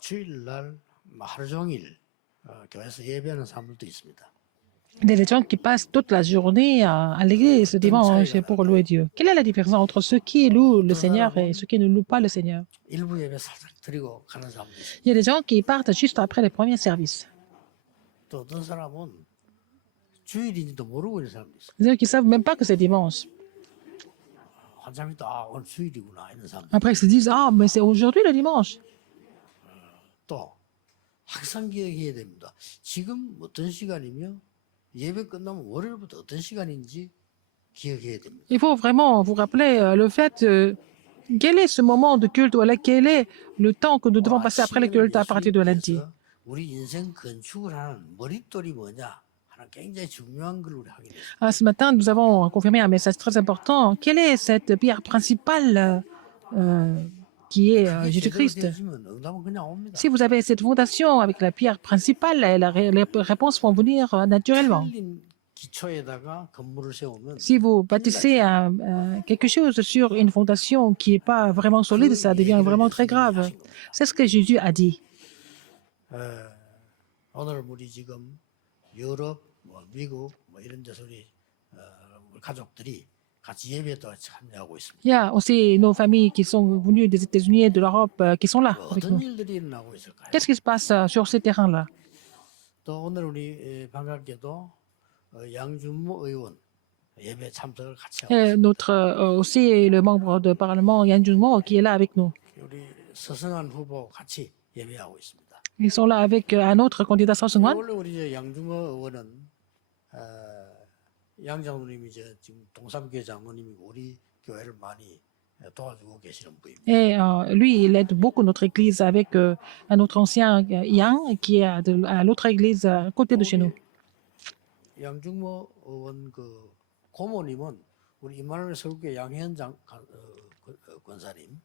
주일날 하루 종일 교회에서 예배하는 사람들도 있습니다. Il y a des gens qui passent toute la journée à l'église le 어떤 dimanche 차이가 pour 날까요? louer Dieu. Quelle est la différence entre ceux qui louent le 어떤 Seigneur et ceux 사람은 qui ne louent pas le Seigneur? 일부 예배 살짝 드리고 가는 사람도 Il y a 있습니다. des gens qui partent juste après les premiers services. 또 어떤 사람은 주일인지도 모르고 있는 사람도 있어요. Il y a des gens qui ne savent même pas que c'est dimanche. 한참 있다 오늘 주일이구나 이런 사람도 Après, ils se disent, ah, mais c'est aujourd'hui le dimanche. 또 항상 기억해야 됩니다. 지금 어떤 시간이며 예배 끝나면 월요일부터 어떤 시간인지 기억해야 됩니다. Il faut vraiment vous rappeler le fait, quel est ce moment de culte, ou quel est le temps que nous devons passer après le culte à partir de lundi. 예수님께서 우리 인생 건축을 하는 머릿돌이 뭐냐 하는 굉장히 중요한 걸 우리 하게 됐습니다. Ce matin, nous avons confirmé un message très important. Quelle est cette pierre principale qui est 그게 제대로 Jésus-Christ? 되지면 응답은 그냥 옵니다. Si vous avez cette fondation avec la pierre principale, les réponses vont venir naturellement. 틀린 기초에다가 건물을 세우면 Si vous bâtissez quelque chose sur une fondation qui n'est pas vraiment solide, ça devient vraiment très grave. C'est ce que Jésus a dit. 오늘 우리 지금 유럽, 미국 이런 데서 우리 가족들이 같이 예배에 또 참여하고 있습니다. Il y a aussi nos familles qui sont venues des États-Unis et de l'Europe qui sont là avec 어떤 nous. 일들이 일어나고 있을까요? Qu'est-ce qui se passe sur ces terrains-là? 또 오늘 우리 반갑게도 양준모 의원 예배 참석을 같이 하고 Et 있습니다. notre aussi le membre de parlement Yan Junmo qui est là avec nous. 우리 서승환 후보 같이 예배하고 있습니다. Ils sont là avec un autre candidat Sangwan. 원래 우리 양준모 의원은 양 장로님이 지금 동삼교회 장로님이고 우리 교회를 많이 도와주고 계시는 분입니다. Et lui, il aide beaucoup notre église avec un autre ancien Yang qui est à l'autre église à côté de chez nous. 양준모 의원 그 고모님은 우리 임마누엘 서울교회 양현 권사님.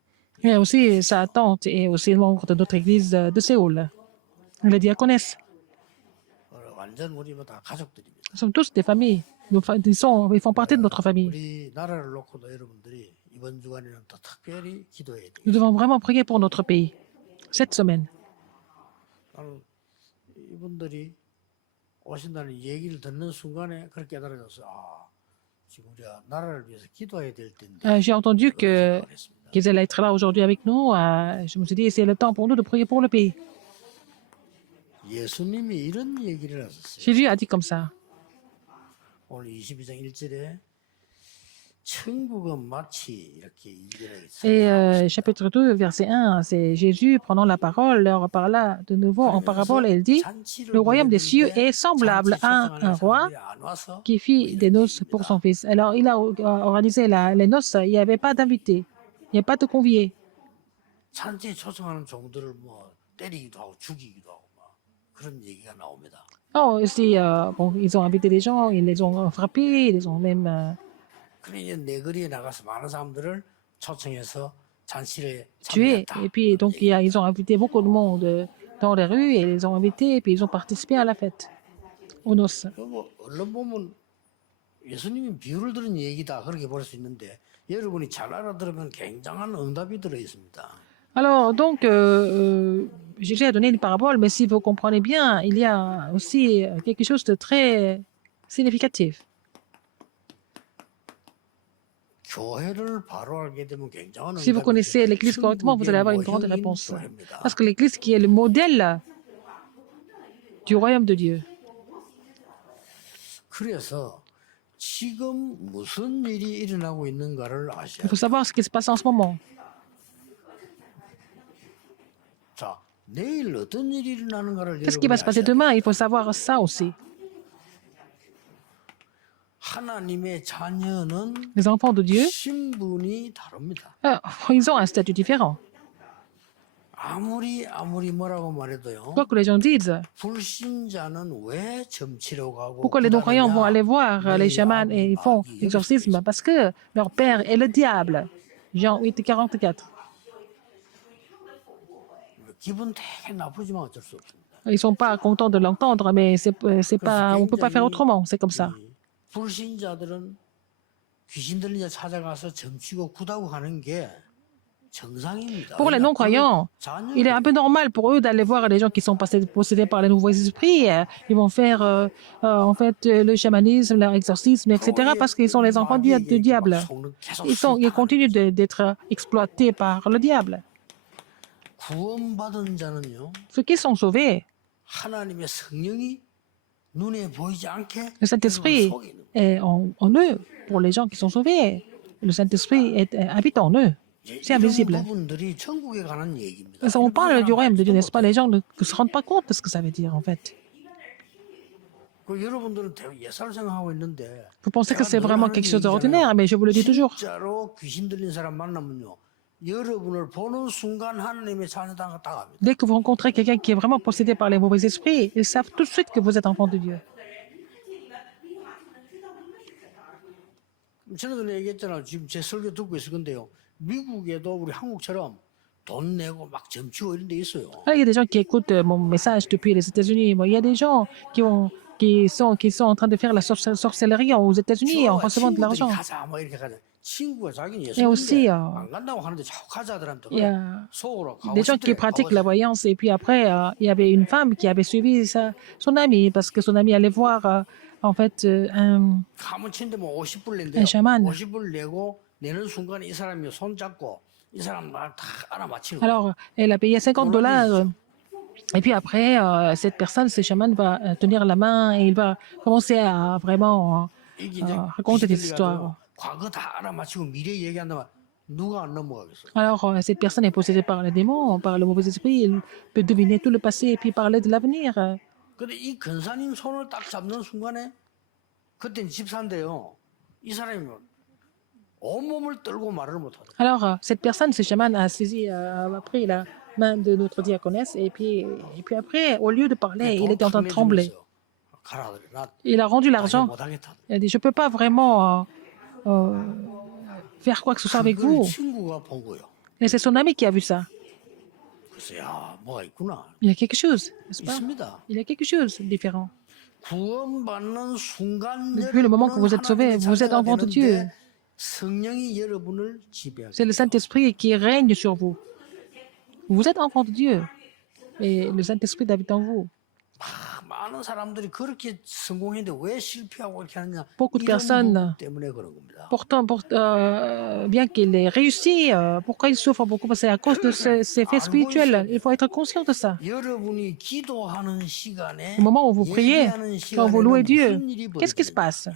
Il y a aussi sa tante et aussi le membre de notre église de Séoul, la diaconesse. 완전 우리 다 가족들입니다. Nous sommes tous des familles. Ils font partie de notre famille. 우리 나라를 놓고도 여러분들이 이번 주간에는 더 특별히 기도해야 돼요. Nous devons vraiment prier pour notre pays cette semaine. 나는 이분들이 오신다는 얘기를 듣는 순간에 그렇게 깨달아져서 지금 우리가 나라를 위해서 기도해야 될 텐데. J'ai entendu qu'ils allaient être là aujourd'hui avec nous. Je me suis dit, c'est le temps pour nous de prier pour le pays. 예수님이 이런 얘기를 하셨어요. Jésus a dit comme ça. 오늘 22장 1절에 천국은 마치 이렇게 이기를 Et chapitre 2, verset 1, c'est Jésus prenant la parole, leur parla de nouveau en parabole et il dit, le royaume des cieux est semblable à un roi qui fit des noces pour son fils. Alors il a organisé les noces, il n'y avait pas d'invités, il n'y avait pas de conviés. 잔치에 초청하는 종들을 뭐 때리기도 하고 죽이기도 하고 막 그런 얘기가 나옵니다. Oh, aussi, bon, ils ont invité des gens, ils les ont frappés, ils les ont même 그러니 내거리에 나가서 많은 사람들을 초청해서 잔치에 tués. 참여했다. Et puis, donc, ils ont invité beaucoup de monde dans les rues et ils les ont invités et puis ils ont participé à la fête, aux noces. 뭐 언론 보면 예수님이 비유를 들은 얘기다 그렇게 볼 수 있는데 여러분이 잘 알아들으면 굉장한 응답이 들어 있습니다. Alors, donc, Jésus a donné une parabole, mais si vous comprenez bien, il y a aussi quelque chose de très significatif. 교회를 바로 알게 되면 굉장한 Si vous connaissez l'Église correctement, vous allez avoir une grande réponse. Parce que l'Église qui est le modèle du royaume de Dieu. 그래서 지금 무슨 일이 일어나고 있는가를 Il 아셔야 faut savoir ce qui se passe en ce moment. 자, 내일 어떤 일이 일어나는가를 Qu'est-ce qui va se passer 여러분이 아셔야 demain? Il faut savoir ça aussi. 하나님의 자녀는 Les enfants de Dieu, 신분이 다릅니다. ils ont un statut différent. 아무리 뭐라고 말해도요. Quoi que les gens disent, 불신자는 왜 점치러 가고 pourquoi les non-croyants vont aller voir les chamans et ils font l'exorcisme? Parce que leur père est le diable. Jean 8, 44. 기분 되게 나쁘지만 어쩔 수 없습니다. Ils ne sont pas contents de l'entendre, mais c'est pas, on ne peut pas faire autrement. C'est comme ça. 불신자들은 귀신 들린 자 찾아가서 점치고 구다고 하는 게 정상입니다. Pour les non-croyants, il est un peu normal pour eux d'aller voir les gens qui sont possédés par les nouveaux esprits. Ils vont faire en fait le chamanisme, l'exorcisme, etc. parce qu'ils sont les enfants du diable. Ils continuent d'être exploités par le diable. 구원받은 자는요, Ceux qui sont sauvés, 하나님의 성령이 눈에 보이지 않게 le Saint-Esprit 속에 있는 est en eux. Pour les gens qui sont sauvés, le Saint-Esprit habite en eux. C'est 이런 invisible. 부분들이 천국에 관한 얘기입니다. On parle du royaume de Dieu, n'est-ce pas? Les gens ne se rendent pas compte de ce que ça veut dire, en fait. 그 여러분들은 예사를 생각하고 있는데 Vous pensez que 제가 c'est 늘 vraiment 하는 quelque chose 얘기잖아요. d'ordinaire, mais je vous le dis toujours. 진짜로 귀신 들린 사람 만나면요, 여러분을 보는 순간 하나님의 자녀다 다 합니다. Dès que vous rencontrez quelqu'un qui est vraiment possédé par les mauvais esprits, ils savent tout de suite que vous êtes enfant de Dieu. 전에도 얘기했잖아요. 지금 제 설교 듣고 있을 건데요. 미국에도 우리 한국처럼 돈 내고 막 점치고 이런 데 있어요. Là, il y a des gens qui écoutent mon message depuis les États-Unis. Bon, il y a des gens qui sont en train de faire la sorcellerie aux États-Unis en recevant de l'argent. 가자 뭐 이렇게 가자. 친구가 자기는 Et aussi, 예수님인데 안 간다고 하는데 자꾸 가자들한테 il y a 속으로 가고 des gens qui 싶대. pratiquent la voyance. Et puis après, il y avait une femme qui avait suivi son ami parce que son ami allait voir en fait 가면 친데 뭐 50불 낸대요. un chaman. 50불 내고 내는 순간에 이 사람이 손 잡고 이 사람 말 다 알아맞히는 거예요. Alors, elle a payé $50. Et puis après, cette personne, ce chaman, va tenir la main et il va commencer à vraiment 이게 이제 raconter des 귀신 histoires. 들려가지고 과거 다 알아맞히고 미래 얘기한다면 누가 안 넘어가겠어요? Alors, cette personne est possédée par les démons, par le mauvais esprit. Il peut deviner tout le passé et puis parler de l'avenir. 근데 이 근사님 손을 딱 잡는 순간에 그땐 집사인데요. 이 사람이 온몸을 떨고 말을 못하더라고요. Alors, cette personne, ce chaman, a pris la main de notre diaconesse et puis après, au lieu de parler, il était en train de trembler. 가라 그래. 나 Il a rendu l'argent. 못하겠다. Il a dit, je ne peux pas vraiment faire quoi que ce soit avec 그걸 vous. 친구가 본 거예요. Et c'est son ami qui a vu ça. 그래서 야 뭐가 있구나. Il y a quelque chose, n'est-ce pas? 있습니다. Il y a quelque chose de différent. 구원받는 순간 Depuis le moment que vous êtes sauvé, vous êtes enfant de Dieu. 성령이 여러분을 지배하고 C'est le Saint-Esprit qui règne sur vous. Vous êtes enfant de Dieu. Et le Saint-Esprit habite en vous. 많은 사람들이 그렇게 성공했는데 왜 실패하고 이렇게 하느냐. Beaucoup de 이런 personnes, 부분 때문에 그런 겁니다. pourtant, bien qu'il ait réussi, pourquoi il souffre beaucoup? C'est à cause de ses faits spirituels. Il faut être conscient de ça. 여러분이 기도하는 시간에 Au moment où vous priez, 예배하는 quand vous louez 시간에는 Dieu, 무슨 일이 qu'est-ce qui se 벌어져요? passe?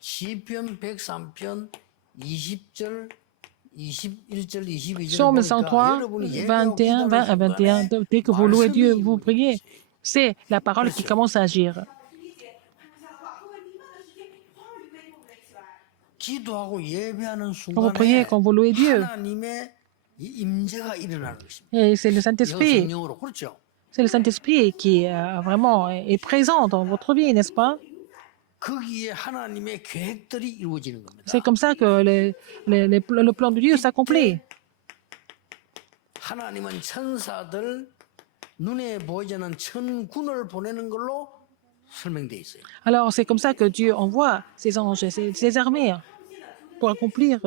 시편 103편 20절 21절 22절 Psaume 103, 21, 20 à 21. Dès que vous louez Dieu, vous priez. C'est la parole qui commence à agir. 기도하고 예배하는 Quand vous priez, 순간에 quand vous louez Dieu, 하나님의 이 임재가 일어나는 것입니다. et c'est le Saint-Esprit. 성령으로 그렇죠. C'est le Saint-Esprit qui vraiment est présent dans votre vie, n'est-ce pas? 거기에 하나님의 계획들이 이루어지는 겁니다. C'est comme ça que le plan de Dieu s'accomplit. 하나님은 천사들 눈에 보이지 않는 천군을 보내는 걸로 설명돼 있어요. Alors, c'est comme ça que Dieu envoie ses anges, ses armées pour accomplir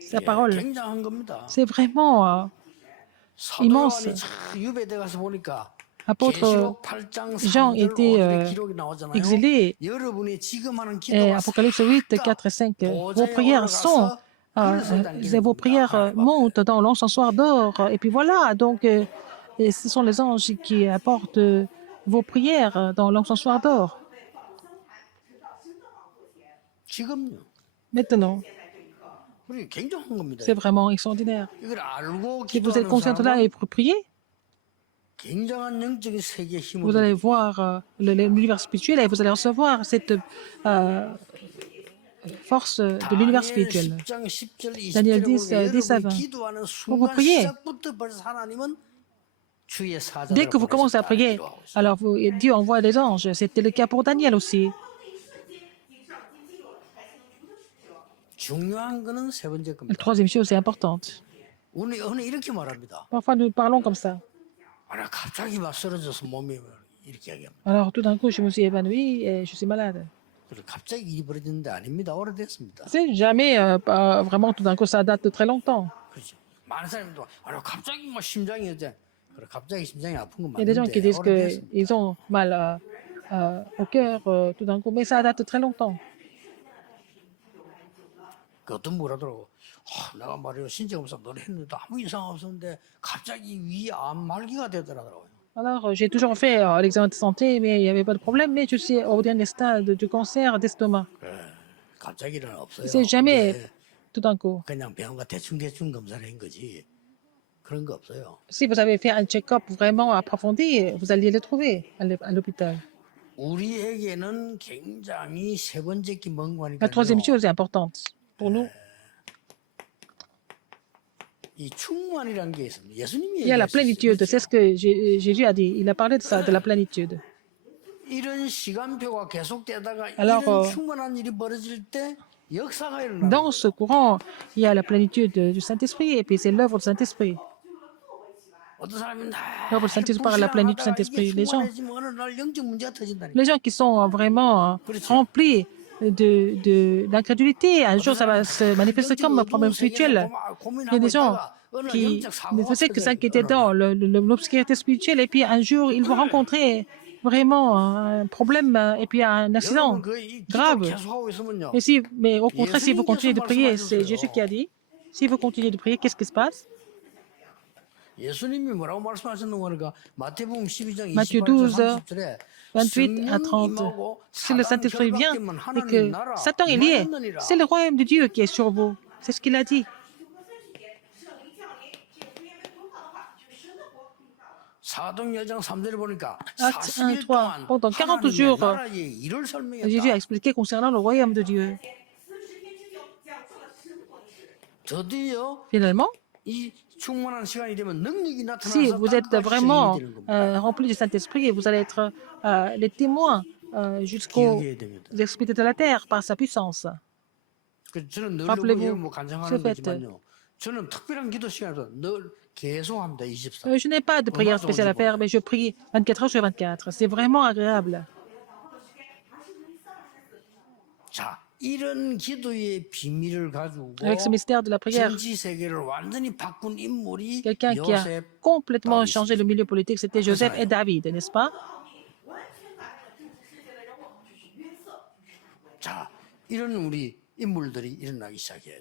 sa parole. 굉장한 겁니다. C'est vraiment 사도 immense. 요한이 참 유배돼 가서 보니까 Apôtre 계시록 8장 Jean 3절 était 5절의 기록이 나오잖아요. exilé. 여러분이 지금 하는 Et 기도가 Apocalypse 8, 4 et 5, vos prières sont, vos prières montent dans l'encensoir d'or. Et puis voilà, donc et ce sont les anges qui apportent vos prières dans l'encensoir d'or. 지금요. Maintenant, 우리 굉장한 겁니다. c'est vraiment extraordinaire. 이걸 알고 Si vous êtes 기도하는 conscient de cela 사람은 et priez, 굉장한 영적인 세계의 힘을 vous allez voir l'univers spirituel et vous allez recevoir cette force de l'univers spirituel. Daniel 10, 10 à 20. Quand vous priez, dès que vous commencez à prier, alors Dieu envoie des anges. C'était le cas pour Daniel aussi. La troisième chose est importante. Parfois, nous parlons comme ça. Alors, tout d'un coup, je me suis évanoui et je suis malade. 그래 갑자기 일이 벌어진 데 아닙니다. 오래됐습니다. C'est jamais vraiment tout d'un coup, ça date de très longtemps. 그렇죠. 많은 사람들도 아니 갑자기 뭐 심장이 어째 그래 갑자기 심장이 아픈 건 Il y a des gens qui 맞는데 disent 오래됐습니다. qu'ils ont mal au cœur tout d'un coup, mais ça date de très longtemps. 그 어떤 분이 하더라고. 내가 말이야 신체검사 노래 했는데 아무 이상 없었는데 갑자기 위암 말기가 되더라고요. Alors, j'ai toujours fait l'examen de santé, mais il n'y avait pas de problème. Mais je suis au dernier stade du cancer d'estomac. 그래, 갑자기는 없어요. C'est jamais 근데 tout d'un coup. 그냥 병원가 대충 검사를 한 거지. 그런 거 없어요. Si vous avez fait un check-up vraiment approfondi, vous alliez le trouver à l'hôpital. 우리에게는 굉장히 세 번째 끼 La 멍관이니까요. troisième chose est importante pour nous. 이 충만이라는 게 있습니다. 예수님이 Il y a la 얘기하셨어요. plénitude. C'est ce que Jésus a dit. Il a parlé de ça, de la plénitude. 이런 시간표가 계속되다가 Alors, 이런 충만한 일이 벌어질 때 역사가 일어나요. Dans ce courant, il y a la plénitude du Saint-Esprit et puis c'est l'œuvre du Saint-Esprit. 어떤 사람이 L'œuvre du Saint-Esprit par la plénitude du Saint-Esprit. Les gens qui sont vraiment remplis d'incrédulité, un jour ça va se manifester comme un problème spirituel. Il y a des gens qui ne faisaient que s'inquiéter dans l'obscurité spirituelle et puis un jour ils vont rencontrer vraiment un problème et puis un accident grave. Mais au contraire, si vous continuez de prier, c'est Jésus qui a dit, si vous continuez de prier, qu'est-ce qui se passe? Matthieu 12, 28 à 30. Si le Saint-Esprit vient et que Satan est lié, c'est le royaume de Dieu qui est sur vous. C'est ce qu'il a dit. Acte 1, 3. Pendant 40 jours, Jésus a expliqué concernant le royaume de Dieu. Finalement, si vous êtes vraiment rempli du Saint-Esprit, vous allez être les témoins jusqu'aux extrémités de la terre par sa puissance. Rappelez-vous ce fait. Je n'ai pas de prière spéciale à faire, mais je prie 24 heures sur 24. C'est vraiment agréable. Avec ce mystère de la prière, quelqu'un qui a complètement changé le milieu politique, c'était Joseph et David, n'est-ce pas? Il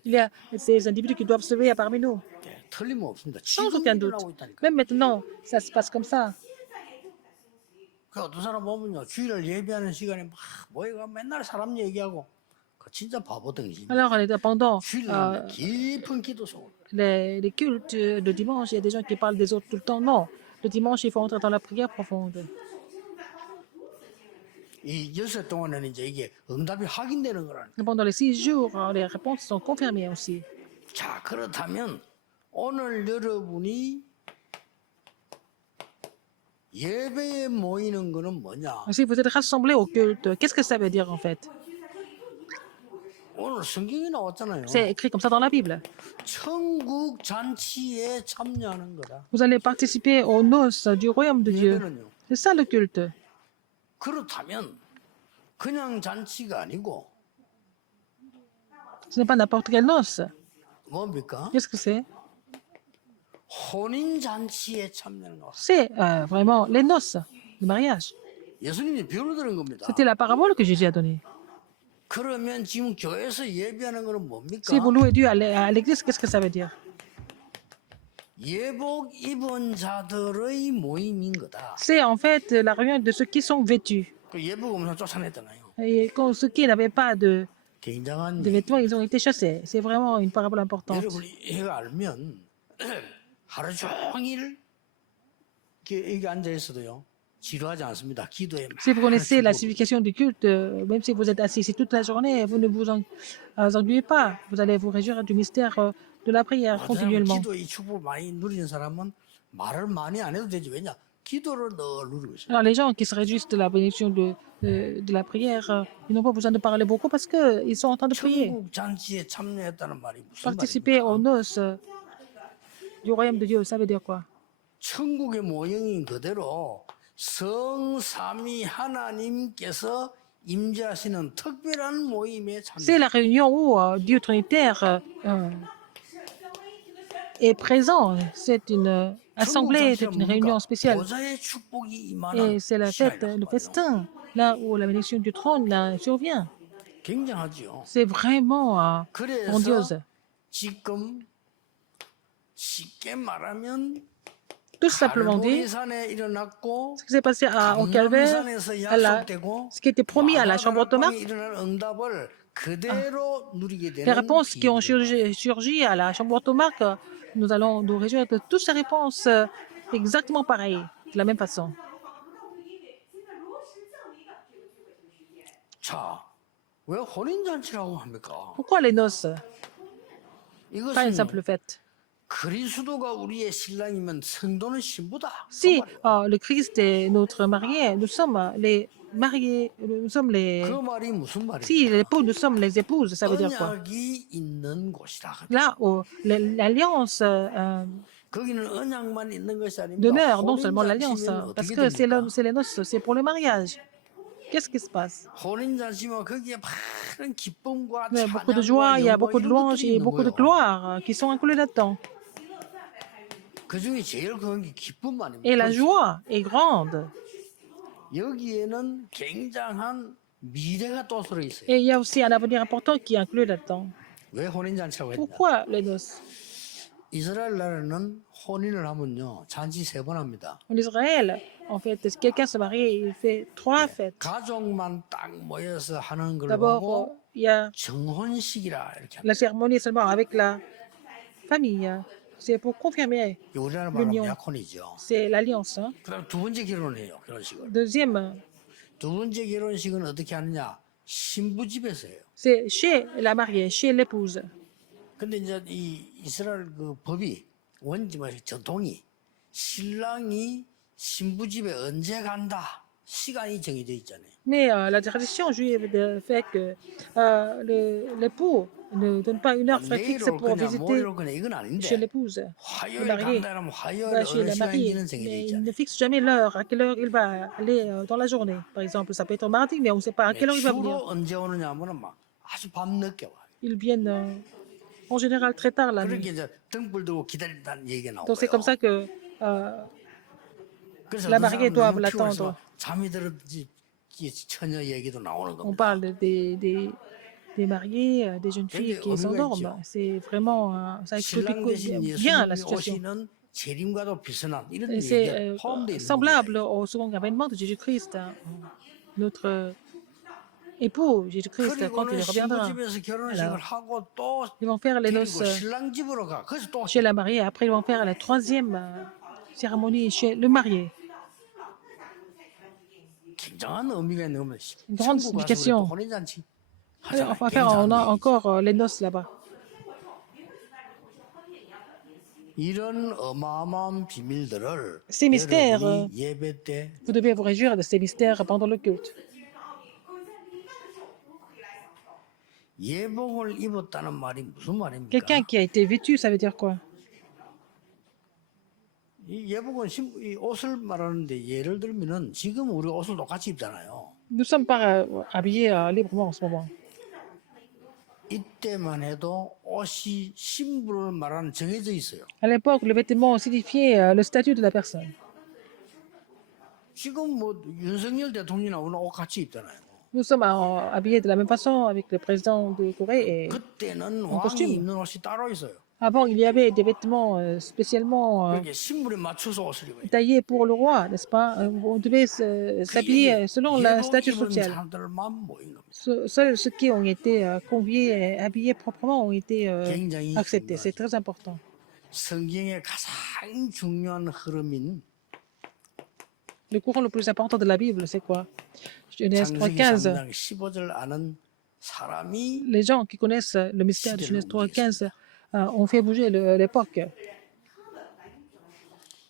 y a ces individus qui doivent se lever parmi nous, sans aucun doute. Même maintenant, ça se passe comme ça. Alors, pendant les cultes de dimanche, il y a des gens qui parlent des autres tout le temps. Non, le dimanche, il faut entrer dans la prière profonde. Pendant les 6 jours, les réponses sont confirmées aussi. Si vous êtes rassemblés au culte, qu'est-ce que ça veut dire en fait? C'est écrit comme ça dans la Bible. Vous allez participer aux noces du royaume de Dieu. C'est ça le culte. Ce n'est pas n'importe quelle noce. Qu'est-ce que c'est? C'est vraiment les noces, le mariage. C'était la parabole que Jésus a donnée. Si vous louez Dieu à l'église, qu'est-ce que ça veut dire? C'est en fait la réunion de ceux qui sont vêtus. Et quand ceux qui n'avaient pas de vêtements, ils ont été chassés. C'est vraiment une parabole importante. Si vous connaissez la signification du culte, même si vous êtes assis ici toute la journée, vous ne vous ennuyez pas. Vous allez vous réjouir du mystère de la prière continuellement. Alors les gens qui se réjouissent de la bénédiction de la prière, ils n'ont pas besoin de parler beaucoup parce qu'ils sont en train de prier. Participer aux noces du royaume de Dieu, ça veut dire quoi? 임재하시는 특별한 모임에 C'est la 참여. réunion où Dieu Trinitaire est présent. C'est une 천국 assemblée, 잔치란 c'est une réunion 뭡니까? spéciale. 보좌의 축복이 Et 임하는 c'est la fête, 시간이란 le 말이에요. festin, là où la bénédiction du trône là, survient. 굉장하죠. C'est vraiment 그래서 grandiose. 지금 쉽게 말하면 Tout simplement dit, 갈보리산에 일어났고 ce qui s'est passé au Calvaire, 감람산에서 à 약속되고 ce qui était promis à la chambre haute de 마다가락방에 Marc, 일어난 응답을 그대로 누리게 les 되는 réponses qui ont 기회입니다. surgi à la chambre haute de Marc, nous allons nous réjouir de toutes ces réponses exactement pareilles, de la même façon. 자, 왜 혼인잔치라고 합니까? Pourquoi les noces? Pas une 이것은 simple fête. 그리스도가 우리의 신랑이면 성도는 신부다. 그 Si 말이에요. le Christ est notre marié, nous sommes les mariés, nous sommes les... 그 말이 무슨 Si 말입니까? l'époux, nous sommes les épouses, ça veut dire quoi? 언약이 있는 곳이다. Là, l'alliance 거기는 언약만 있는 것이 아닙니다. d'honneur, non seulement l'alliance, 혼인잔치면 parce 어떻게 que 됩니까? c'est les noces, c'est pour le mariage. Qu'est-ce qui se passe? 혼인잔치면 거기에 많은 기쁨과 Il y a beaucoup de joie, 찬양과 il y a 영광 beaucoup de 이런 louanges 것들이 et 있는 beaucoup de 거예요. gloires qui sont inclus là-dedans. 그 중에 제일 큰 게 기쁨 Et la 아닙니까? joie est grande. 여기에는 굉장한 미래가 또 들어 있어요. Et il y a aussi un avenir important qui est inclus là-dedans. 왜 혼인잔치라고 했냐? Pourquoi les noces? 이스라엘 나라는 혼인을 하면요 잔치 3번 합니다. En Israël, en fait, si quelqu'un se marie, il fait 3 fêtes. 가족만 딱 모여서 하는 걸 D'abord, 보고 il y a 정혼식이라 이렇게 합니다. la cérémonie seulement avec la famille. C'est pour confirmer. 우리나라 말로 l'union. 약혼이죠. C'est l'alliance. Hein. 그다음 두 번째 결혼을 해요. 결혼식을. Deuxième, 두 번째 결혼식은 어떻게 하느냐? 신부 집에서 해요. c'est chez la mariée, chez l'épouse. 근데 이제 이 이스라엘 그 법이 전통이 신랑이 신부 집에 언제 간다 시간이 정해져 있잖아요. Mais la tradition juive fait que l'époux ne donne pas une heure 내일 fixe 올 pour 거냐 visiter 모레 올 거냐 이건 chez 아닌데 l'épouse. Le 화요일 marié 간다 그러면 화요일 va chez 어느 la mariée, 시간인지는 정해져 mais il 있잖아요. ne fixe jamais l'heure, à quelle heure il va aller dans la journée. Par exemple, ça peut être mardi, mais on ne sait pas à quelle heure il va venir. 주로 언제 오느냐 하면은 막 아주 밤늦게 와요. Ils viennent en général très tard la nuit. 그렇게 이제 등불 들고 기다린다는 얘기가 Donc c'est comme 나오고요. ça que 그래서 la 그 mariée 사람 doit 너무 l'attendre. 피곤해서 잠이 들었지 이 처녀 얘기도 나오는 On 겁니다. parle des mariés, des jeunes filles qui s'endorment. C'est vraiment, ça explique 신랑 대신 bien la 예수님이 situation. 오시는 재림과도 비슷한 이런 Et 얘기가 c'est 포함되어 있는 semblable 겁니다. au second avènement de Jésus-Christ. Hein. Notre époux, Jésus-Christ, quand il 그리고는 reviendra, 신부집에서 결혼식을 하고 또 ils vont faire les 데리고 noces 신랑 집으로 가. 그래서 또 chez la mariée. Après, ils vont faire la troisième cérémonie chez le marié. 굉장한 의미가 있는 겁니다. Une grande 천국 가서 우리 또 signification. 혼인잔치 On 하잖아요. va faire, on a 굉장한 얘기죠. encore les noces là-bas. 이런 어마어마한 비밀들을 Ces mystères, 여러분이 예배 때 vous devez vous réjouir de ces mystères pendant le culte. 예복을 입었다는 말이 무슨 말입니까? Quelqu'un qui a été vêtu, ça veut dire quoi? 이 예복은 이 옷을 말하는데 예를 들면은 지금 우리 옷을 똑같이 입잖아요. Nous sommes pas habillés librement en ce moment. 이때만 해도 옷이 신분을 말하는 정해져 있어요. À l'époque, le vêtement signifiait le statut de la personne. 지금 뭐 윤석열 대통령이 나오는 옷 같이 입잖아요. Nous sommes habillés de la même façon avec le président de Corée. Et 그때는 en 왕이 costume. 입는 옷이 따로 있어요. Avant, il y avait des vêtements spécialement 그러니까 신분에 맞춰서 옷을 입어요. taillés pour le roi, n'est-ce pas? On devait s'habiller selon le statut 예복 입은 social. 사람들만 모인 겁니다. Seuls ceux qui ont été conviés, habillés proprement, ont été 굉장히 acceptés. C'est 중요하죠. très important. 성경의 가장 중요한 흐름인 Le courant le plus important de la Bible, c'est quoi? Genèse 창세기 3.15. 3장 15절 아는 사람이 Les gens qui connaissent le mystère de Genèse 3.15 ont fait bouger l'époque.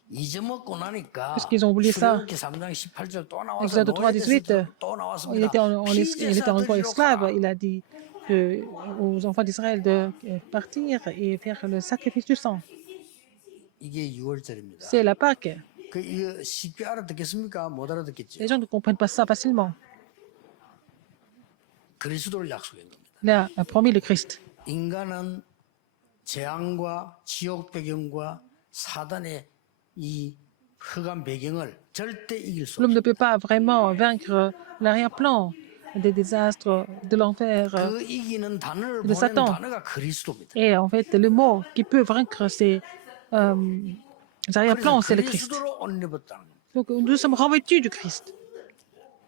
잊어먹고 나니까 Parce qu'ils ont oublié ça. 출애굽기 3장 18절 또 나와서 Exode 3.18, 또 il 나왔습니다. était encore esclave. Il a dit aux enfants d'Israël de partir et faire le sacrifice du sang. 이게 6월절입니다. C'est la Pâque. 이거 쉽게 알아듣겠습니까? 못 알아듣겠죠. Les gens ne comprennent pas ça facilement. 그리스도를 약속한 겁니다. Il a promis le Christ. 인간은 재앙과 지옥 배경과 사단의 이 흑암 배경을 절대 이길 수 L'homme ne 없습니다. peut pas vraiment vaincre l'arrière-plan des désastres de l'enfer 그 이기는 단어를 de 보내는 Satan. 단어가 그리스도입니다. Et en fait, le mot qui peut vaincre ces 그래서 arrière-plans, c'est le Christ. 그리스도로 옷 입었다는 겁니다. Donc nous sommes revêtus du Christ.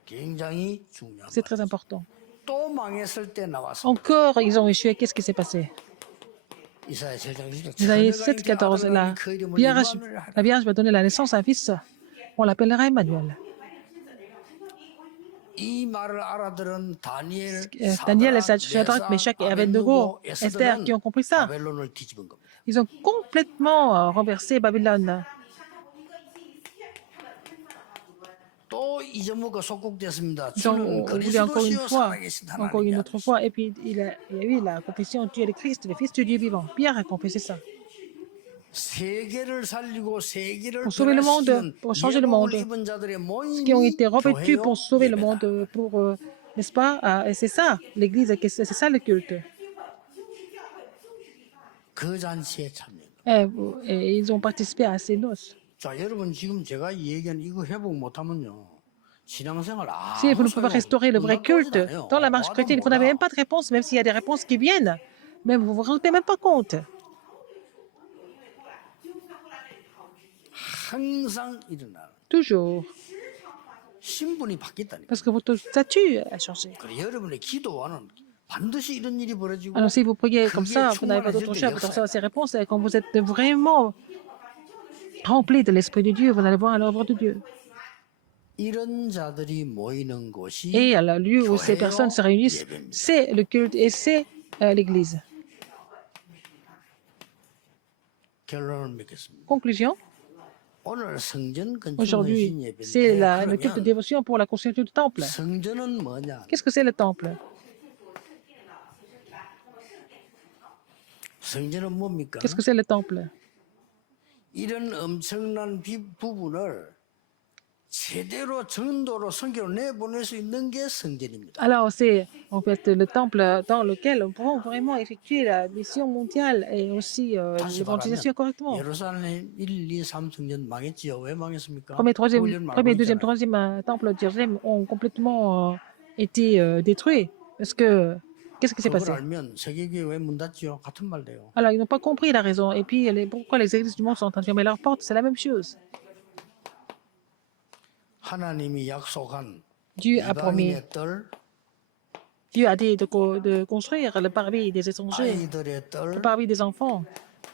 굉장히 중요한 C'est 거. très important. 또 망했을 때 나와서 Encore, ils ont échoué. Qu'est-ce qui s'est passé? 이사야 7장 1절 Isaïe 7, 14. La Vierge va donner la naissance à un fils. On l'appellera Emmanuel. 이 말을 알아들은 다니엘, Daniel, Shadrach, Meshach et Abednego, Esther, qui ont compris ça, 바벨론을 뒤집은 겁니다. ils ont complètement renversé Babylone. 또 잊어먹고 속국됐습니다. Ils ont 주는 voulu encore une 그리스도시요 fois, 살아계신 encore une 하나님이야. autre fois, et puis il y a eu la confession, tu es le Christ, le Fils du Dieu vivant. Pierre a confessé ça. 세계를 살리고 세계를 Pour sauver le monde, 변화시키는 pour changer le 예복을 monde. 입은 자들의 Ceux qui ont été 모임이 revêtus 교회요, pour sauver le 예배다. monde, pour, n'est-ce pas? Et c'est ça, l'Église, c'est ça le culte. 그 잔치에 참여한 겁니다. Et ils ont participé à ces noces. 자, 여러분 지금 제가 이 얘기한 이거 회복 못하면요. 신앙생활 Si vous ne pouvez pas restaurer le vrai culte dans la marche chrétienne, vous n'avez même pas de réponse, même s'il y a des réponses qui viennent, mais vous ne vous rendez même pas compte. 항상 일어나는 Toujours. 신분이 바뀌었다니까. Parce que votre statut a changé. 그래 여러분의 기도와는 반드시 이런 일이 벌어지고 Alors si vous priez comme ça, vous n'avez pas 충만해질 d'autre 때 choix pour recevoir 역사예요. ces réponses. Et quand vous êtes vraiment rempli de l'Esprit de Dieu, vous allez voir l'œuvre de Dieu. 이런 자들이 모이는 곳이 Et à le lieu où ces 교회요, personnes se réunissent, 예배입니다. c'est le culte et c'est l'Église. 결론을 맺겠습니다. Conclusion. 오늘 성전 건축 헌신 Aujourd'hui, 예배인데 c'est le culte de 그러면 dévotion pour la construction du temple. 성전은 뭐냐? Qu'est-ce que c'est le temple? 성전은 뭡니까? Qu'est-ce que c'est le temple? 이런 엄청난 부분을 제대로 전도로 선교로 내보낼 수 있는 게 성전입니다. Alors, c'est en fait le temple dans lequel on pourra vraiment effectuer la mission mondiale et aussi 다시 l'évangélisation correctement. 말하면 예루살렘 1, 2, 3 성전 망했지요. 왜 망했습니까? Premier, 그걸 premier, 알고 deuxième, 있잖아요. troisième temple de Jérusalem ont complètement été détruits. Parce que, qu'est-ce qui s'est 그걸 passé? 알면 세계교회 왜 문 닫지요? 같은 말 돼요. Alors, ils n'ont pas compris la raison. Et puis, pourquoi les églises du monde sont en train de fermer leurs portes? C'est la même chose. 하나님이 약속한 Dieu a promis, 이방인의 뜰, Dieu a dit de construire le parvis des étrangers, 아이들의 뜰, le parvis des enfants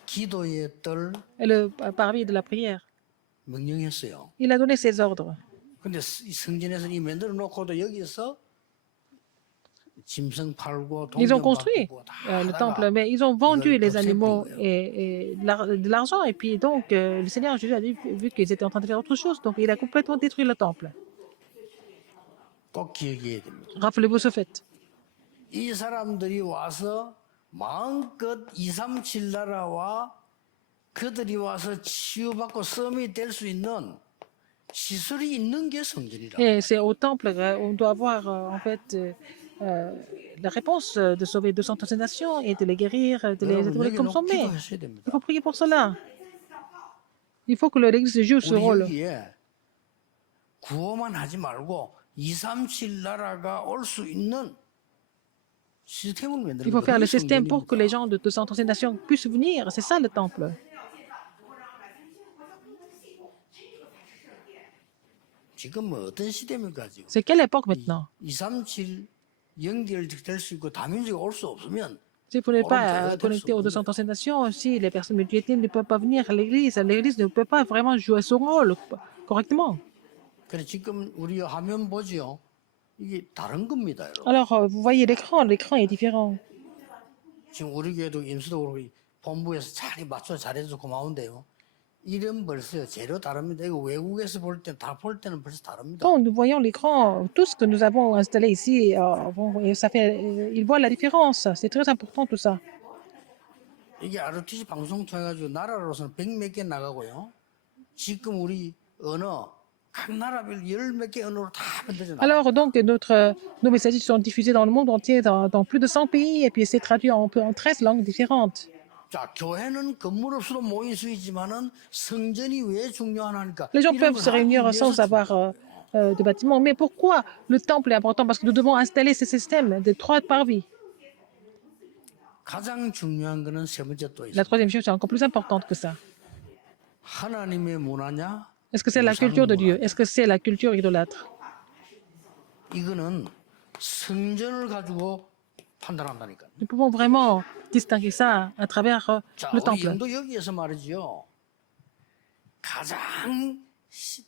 기도의 뜰 et le parvis de la prière. 명령했어요. Il a donné ses ordres. 근데 이 성전에서 이 만들어 놓고도 여기서 짐승 팔고 Ils ont 동전 construit 받고 다 le 하다가 temple, mais ils ont vendu 이걸 les 또 animaux 세운 거예요. et de l'argent. Et puis donc, le Seigneur Jésus a dit, vu qu'ils étaient en train de faire autre chose, donc il a complètement détruit le temple. 꼭 기억해야 됩니다. Rappelez-vous ce fait. 이 사람들이 와서 마음껏 237 나라와 그들이 와서 치유받고 썸이 될 수 있는 시설이 있는 게 성전이라. Et c'est au temple on doit avoir en fait la réponse de sauver 230 nations et de les guérir, de les 여러분 établir 여기 comme 놓고 sommets. 기도하셔야 됩니다. Il faut prier pour cela. Il faut que l'Église joue ce 우리 rôle. 여기에 구호만 하지 말고 237 나라가 올 수 있는 시스템을 만드는 Il faut faire le 그게 système pour que 성전입니다. les gens de 230 nations puissent venir. C'est ça le temple. 지금 뭐 어떤 시대입니까 지금? C'est quelle époque maintenant? 237 연결될 수 있고 다민족이 올 수 없으면 Si vous n'êtes Oh, pas mais connecté aux personne. 230 nations, si les personnes multiethniques ne peuvent pas venir à l'Église ne peut pas vraiment jouer son rôle correctement. 그래 지금 우리 화면 보지요. 이게 다른 겁니다, 여러분. Alors, vous voyez l'écran est différent. 지금 우리 교회도 임수도 그렇고 이 본부에서 잘 맞춰 잘해줘서 고마운데요. 이름 벌써 재료 다릅니다. 이거 외국에서 볼 때 다 볼 때는 벌써 다릅니다. Quand nous voyons l'écran, tout ce que nous avons installé ici, et ça fait, ils voient la différence. C'est très important tout ça. 이게 RTC 방송 통해가지고 나라로서는 100몇 개 나가고요. 지금 우리 언어 각 나라별 열 몇 개 언어로 다 만들어져 나와. Alors, donc, nos messages sont diffusés dans le monde entier, dans plus de 100 pays, et puis c'est traduit en 13 langues différentes. 자, 교회는 건물 없어도 모일 수 있지만은 성전이 왜 중요하니까. Les gens peuvent se réunir sans avoir de bâtiment. Mais pourquoi le temple est important? Parce que nous devons installer ces systèmes de 3 par vie. 가장 중요한 거는 세 번째 또 La 있어. troisième chose, c'est encore plus importante que ça. 하나님의 문화냐? Est-ce que c'est la culture de Dieu? Est-ce que c'est la culture idolâtre? 이거는 성전을 가지고 판단한다니까. Nous pouvons vraiment distinguer ça à travers 자, le 우리 temple. 영도 여기에서 말이지요. 가장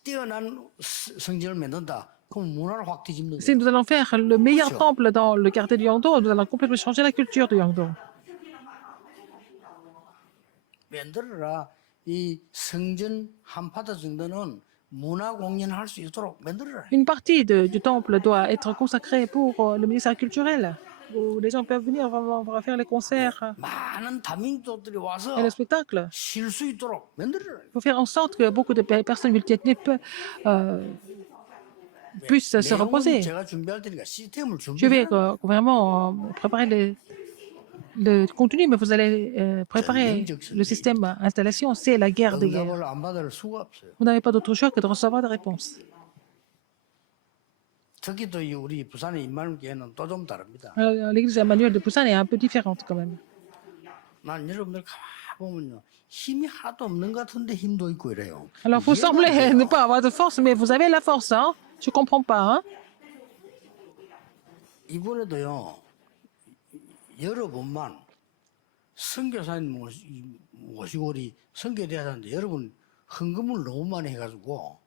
뛰어난 성전을 만든다. 그럼 문화를 확 뒤집는 Si 거예요. nous allons faire le meilleur Sûr. temple dans le quartier du Yangdo, nous allons complètement changer la culture du Yangdo. 만들어라. 이 성전 한 파트 정도는 문화 공연할 수 있도록 만들어라. Une partie du temple doit être consacrée pour le ministère culturel, où les gens peuvent venir vraiment faire les concerts 많은 다민족들이 와서 et les spectacles. 쉴 수 있도록 만들어라. Il faut faire en sorte que beaucoup de personnes multiethniques puissent se reposer. 내용은 제가 준비할 테니까 시스템을 Je vais 준비해라. vraiment préparer le contenu, mais vous allez préparer le système installation. C'est la guerre des guerres. 응답을 안 받을 수가 없어요. Vous n'avez pas d'autre choix que de recevoir des réponses. 특히 또 이 우리 부산의 임마누교회는 또 좀 다릅니다. L'église Emmanuel de Poussin est un peu différente quand même. 난 여러분들 가만 보면요. 힘이 하나도 없는 것 같은데 힘도 있고 이래요. Alors, vous 이해가 안 semblez 돼요. ne pas avoir de force, mais vous avez la force, hein? Je comprends pas, hein? 이번에도요. 여러분만 선교사님 모시고 우리 선교대사인데 여러분 헌금을 너무 많이 해가지고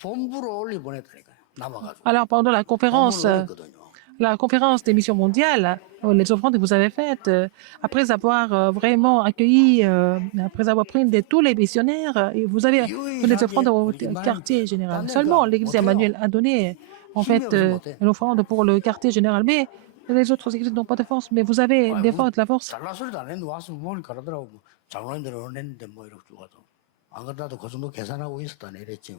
본부로 올리 보냈다니까요. 남아가지고. Alors, pendant 본부로 올렸거든요. la conférence des missions mondiales, les offrandes que vous avez faites, après avoir vraiment accueilli, après avoir pris tous les missionnaires, et vous avez fait des offrandes au quartier général. Seulement, l'église Emmanuel a donné, en fait, une offrande pour le quartier général, mais les autres églises n'ont pas de force, mais vous avez des forces, de la force. 잘난 소리도 안 했는데 와서 보니까 그러더라고. 뭐, 장로님들은 은혜인데 뭐 이렇게 주고도. 안 그래도 그 정도 계산하고 있었다네 이랬지.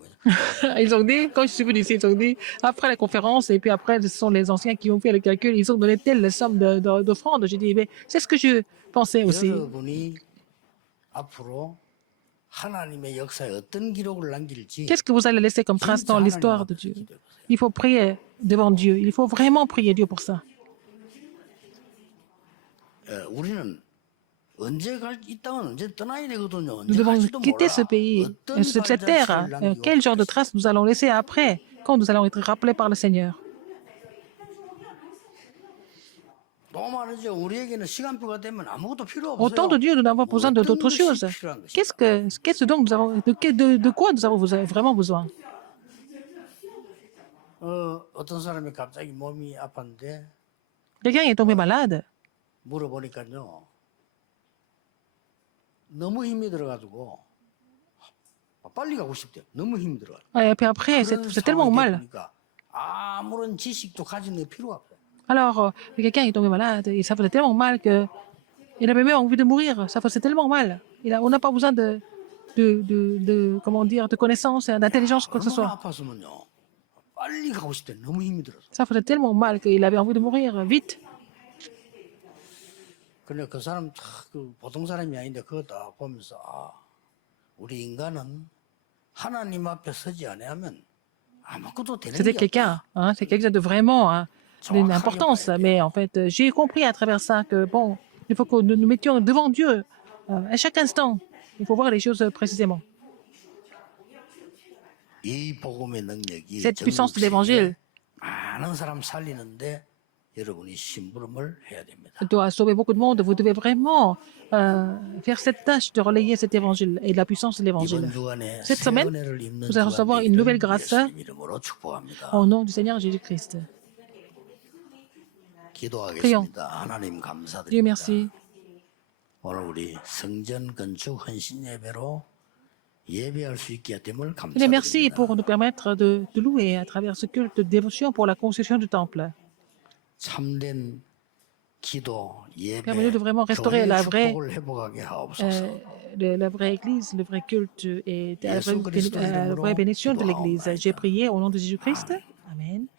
Ils ont dit, quand je suis venu ici, ils ont dit, après la conférence, et puis après, ce sont les anciens qui ont fait le calcul, ils ont donné telle somme d'offrandes. J'ai dit, mais c'est ce que je pensais aussi. 여러분이 앞으로 하나님의 역사에 어떤 기록을 남길지 Qu'est-ce que vous allez laisser comme trace dans l'histoire de Dieu? Il faut prier devant Dieu. Il faut vraiment prier Dieu pour ça. 우리는 언제 이 땅은 언제 떠나야 되거든요. Nous devons quitter ce pays, cette terre. Quel genre de trace nous allons laisser après, quand nous allons être rappelés par le Seigneur? 또 말이죠. 우리에게는 시간표가 되면 아무것도 필요 Au temps de 없어요. Dieu, nous n'avons pas besoin d'autre chose. Qu'est-ce dont nous avons, de quoi nous avons vraiment besoin? 어떤 사람이 갑자기 몸이 아팠는데 Quelqu'un est tombé malade. 물어보니까요. 너무 힘이 들어가지고 빨리 가고 싶대요. 너무 힘이 들어가. Et puis après, c'est tellement mal. 아무런 지식도 가지는 게 필요가 없어요. Alors, quelqu'un est tombé malade et ça faisait tellement mal que il avait même envie de mourir. Ça faisait tellement mal. On n'a pas besoin comment dire, de connaissances, d'intelligence, quoi que ce soit. 얼마나 아팠으면요. 빨리 가고 싶대. 너무 힘이 들어서. Ça faisait tellement mal qu'il avait envie de mourir vite. 근데 그 사람 그 보통 사람이 아닌데 그거 다 보면서 우리 인간은 하나님 앞에 서지 않으면 아무것도 되는 C'était 게 quelqu'un, hein, c'est quelqu'un de vraiment d'une importance. Mais en fait, j'ai compris à travers ça que bon, il faut que nous nous mettions devant Dieu à chaque instant. Il faut voir les choses précisément. 이 복음의 능력이 Cette puissance de l'évangile 많은 사람 살리는데 여러분이 심부름을 해야 됩니다. doit sauver beaucoup de monde. Vous devez vraiment faire cette tâche de relayer cet évangile et de la puissance de l'évangile. 이번 주간에 Cette 새 semaine, 은혜를 입는 vous allez recevoir une nouvelle grâce 예수님 이름으로 축복합니다. au nom du Seigneur Jésus-Christ. 기도하겠습니다. 하나님 Dieu 감사드립니다. merci. 오늘 우리 성전 건축 헌신 예배로 예배할 수 있게 됨을 Et merci 감사드립니다. pour nous permettre de louer à travers ce culte de dévotion pour la construction du temple. 참된 기도, Permets-nous de 예배, vraiment restaurer 교회의 la vraie, 축복을 회복하게 하옵소서. la vraie église, le vrai culte et la 예수 그리스도 vraie 이름으로 bénédiction de l'église. J'ai 기도하옵나이다. prié au nom de Jésus-Christ. Amen.